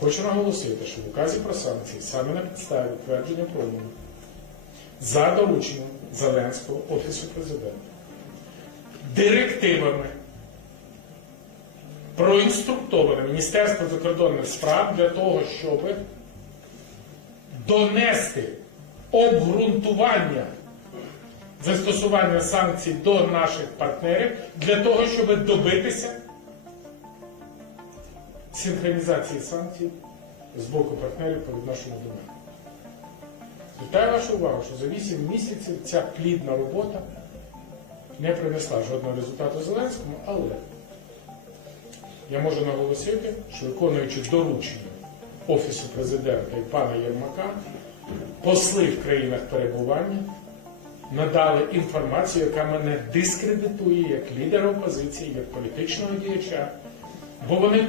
Хочу наголосити, що в указі про санкції саме на підставі твердження промову за дорученням Зеленського Офісу президента директивами проінструктоване Міністерство закордонних справ для того, щоб донести обґрунтування застосування санкцій до наших партнерів для того, щоб добитися синхронізації санкцій з боку партнерів по відношенню до мене. Звертаю вашу увагу, що за 8 місяців ця плідна робота не принесла жодного результату Зеленському, але я можу наголосити, що виконуючи доручення Офісу президента і пана Єрмака, посли в країнах перебування надали інформацію, яка мене дискредитує як лідера опозиції, як політичного діяча, бо вони